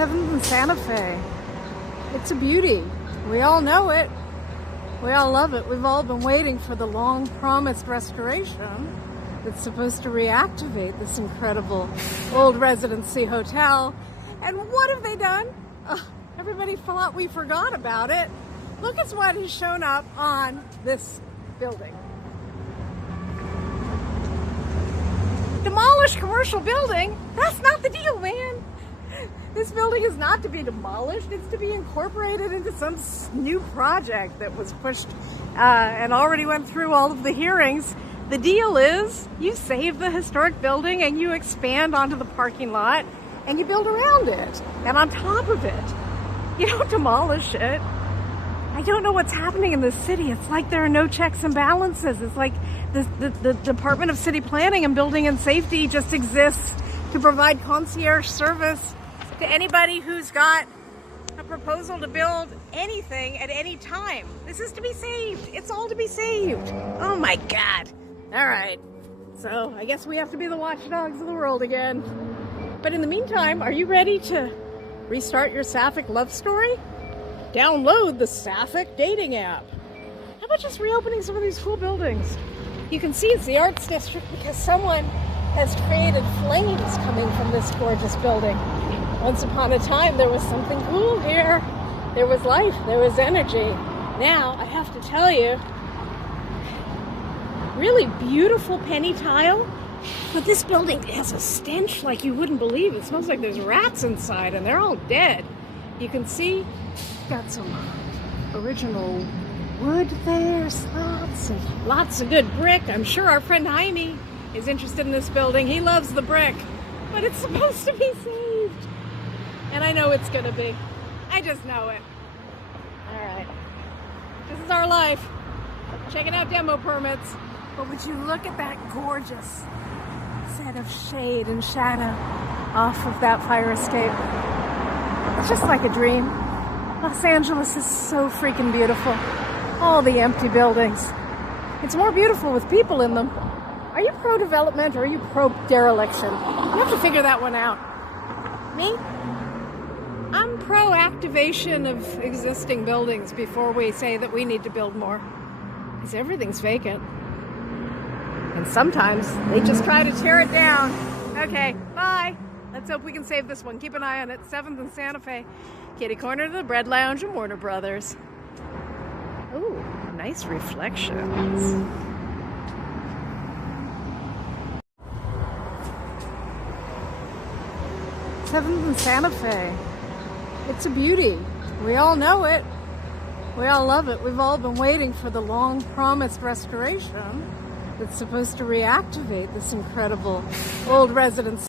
7th and Santa Fe. It's a beauty. We all know it. We all love it. We've all been waiting for the long-promised restoration that's supposed to reactivate this incredible old residency hotel. And what have they done? Everybody thought we forgot about it. Look at what has shown up on this building. Demolished commercial building? That's not the deal, man. This building is not to be demolished. It's to be incorporated into some new project that was pushed and already went through all of the hearings. The deal is you save the historic building and you expand onto the parking lot and you build around it and on top of it. You don't demolish it. I don't know what's happening in this city. It's like there are no checks and balances. It's like the Department of City Planning and Building and Safety just exists to provide concierge service to anybody who's got a proposal to build anything at any time. This is to be saved. It's all to be saved. Oh my God. All right. So I guess we have to be the watchdogs of the world again. But in the meantime, are you ready to restart your Sapphic love story? Download the Sapphic dating app. How about just reopening some of these cool buildings? You can see it's the arts district because someone has created flames coming from this gorgeous building. Once upon a time, there was something cool here. There was life, there was energy. Now, I have to tell you, really beautiful penny tile, but this building has a stench like you wouldn't believe. It smells like there's rats inside and they're all dead. You can see got some original wood there, slats, and lots of good brick. I'm sure our friend Jaime is interested in this building. He loves the brick, but it's supposed to be saved. And I know it's gonna be. I just know it. All right, this is our life. Checking out demo permits. But would you look at that gorgeous set of shade and shadow off of that fire escape? It's just like a dream. Los Angeles is so freaking beautiful. All the empty buildings. It's more beautiful with people in them. Are you pro-development or are you pro-dereliction? You have to figure that one out. Me? I'm pro-activation of existing buildings before we say that we need to build more. Because everything's vacant. And sometimes they just try to tear it down. Okay, bye. Let's hope we can save this one. Keep an eye on it. 7th and Santa Fe. Kitty corner to the Bread Lounge and Warner Brothers. Ooh, nice reflections. 7th and Santa Fe. It's a beauty. We all know it. We all love it. We've all been waiting for the long-promised restoration that's supposed to reactivate this incredible old residence.